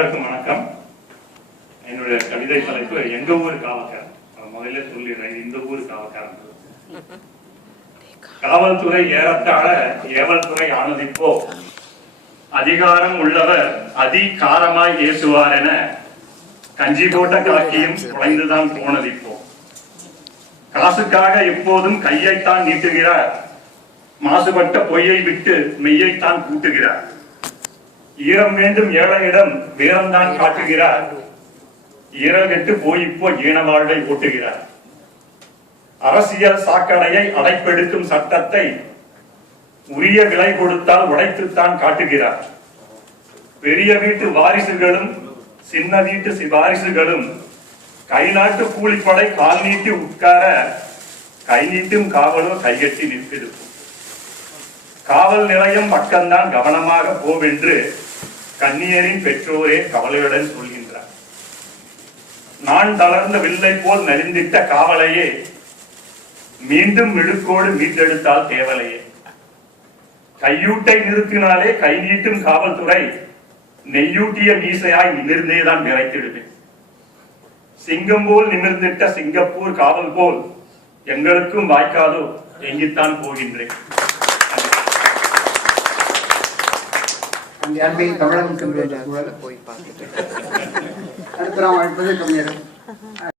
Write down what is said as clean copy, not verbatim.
வணக்கம். என்னுடைய கவிதை தலைப்பு எங்க ஊர் காவல்காரன். முதல்ல சொல்லிடுறேன், இந்த ஊர் காவல்காரன். காவல்துறை ஏறத்தாழ ஏவல்துறை ஆனதிப்போ அதிகாரம் உள்ளவர் அதிகாரமாய் ஏசுவார் என கஞ்சி போட்ட காக்கியும் குறைந்துதான் போனதிப்போ. காசுக்காக எப்போதும் கையைத்தான் நீட்டுகிறார், மாசுபட்ட பொய்யை விட்டு மெய்யைத்தான் கூட்டுகிறார். ஈரம் வேண்டும் ஏழையிடம் வீரம்தான் காட்டுகிறார், ஈரல் கெட்டு போயிப்போ ஈன வாழ்வை ஓட்டுகிறார். அரசியல் சாக்கடையை அடைப்பெடுக்கும் சட்டத்தை உரிய விலை கொடுத்தால் உடைத்துத்தான் காட்டுகிறார். பெரிய வீட்டு வாரிசுகளும் சின்ன வீட்டு வாரிசுகளும் கை நாட்டு கூலிப்படை கால் நீட்டி உட்கார கை நீட்டும் காவலோ கைகட்டி நிற்பிருக்கும். காவல் நிலையம் பக்கம்தான் கவனமாக போவென்று கன்னியரின் பெற்றோரே கவலையுடன் சொல்கின்றார். நான் தளர்ந்த வில்லை போல் நலிந்திட்ட காவலையே மீண்டும் இழுக்கோடு மீட்டெடுத்தால் தேவலையே. கையூட்டை நிறுத்தினாலே கை நீட்டும் காவல்துறை நெய்யூட்டிய மீசையாய் நிமிர்ந்தேதான் விரைத்திடுவேன். சிங்கம் போல் நிமிர்ந்திட்ட சிங்கப்பூர் காவல் போல் எங்களுக்கும் வாய்க்காதோ எங்கித்தான் போகின்றேன். தமிழகம் அடுத்த நாம் அழைப்பது கவிஞர்